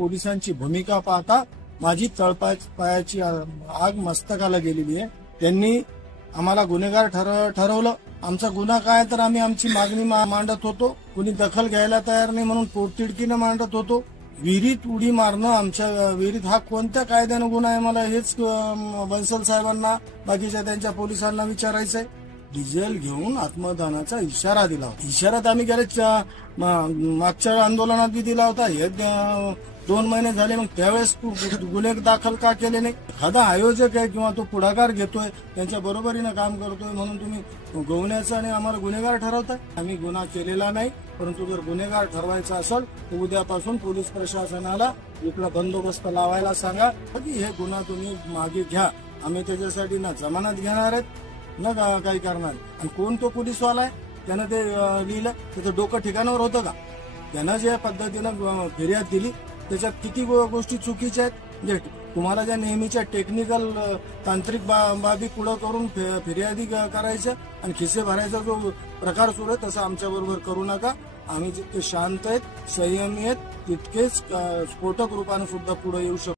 पोलिसांची भूमिका पाहता माझी तळपायाची आग मस्तकाला गेलेली आहे। त्यांनी आम्हाला गुन्हेगार ठरवलं। आमचा गुन्हा काय तर आम्ही आमची मागणी मांडत होतो, कुणी दखल घ्यायला तयार नाही म्हणून पोटतिडकीने मांडत होतो। विहिरीत उडी मारणं आमच्या विहिरीत हा कोणत्या कायद्यानं गुन्हा आहे, मला हेच बन्सल साहेबांना बाकीच्या त्यांच्या पोलिसांना विचारायचं आहे। डिझेल घेऊन आत्मदानाचा इशारा दिला होता। इशारा आम्ही गेल्या मागच्या आंदोलनात बी दिला होता। हे 2 महिने झाले, मग त्यावेळेस गुन्हे दाखल का केले नाही? एखादा आयोजक आहे किंवा तो पुढाकार घेतोय, त्यांच्या बरोबरीनं काम करतोय म्हणून तुम्ही गवण्याचं आणि आम्हाला गुन्हेगार ठरवताय? आम्ही गुन्हा केलेला नाही, परंतु जर गुन्हेगार ठरवायचा असेल तर उद्यापासून पोलीस प्रशासनाला इकडे बंदोबस्त लावायला सांगा की हे गुन्हा तुम्ही मागे घ्या। आम्ही त्याच्यासाठी ना जमानत घेणार आहेत ना काही करणार। आणि कोण तो पोलीसवाला आहे त्यानं ते लिहिलं, त्याचं डोकं ठिकाणावर होतं का? त्यानं ज्या पद्धतीनं फिर्याद दिली त्याच्यात किती गोष्टी चुकीच्या आहेत। म्हणजे तुम्हाला ज्या नेहमीच्या टेक्निकल तांत्रिक बाबी पुढे करून फिर्यादी करायच्या आणि खिसे भरायचा जो प्रकार सुरू आहे तसं आमच्या बरोबर करू नका। आम्ही जितके शांत आहेत, संयमी आहेत, तितकेच स्फोटक रूपाने सुद्धा पुढे येऊ शकतो।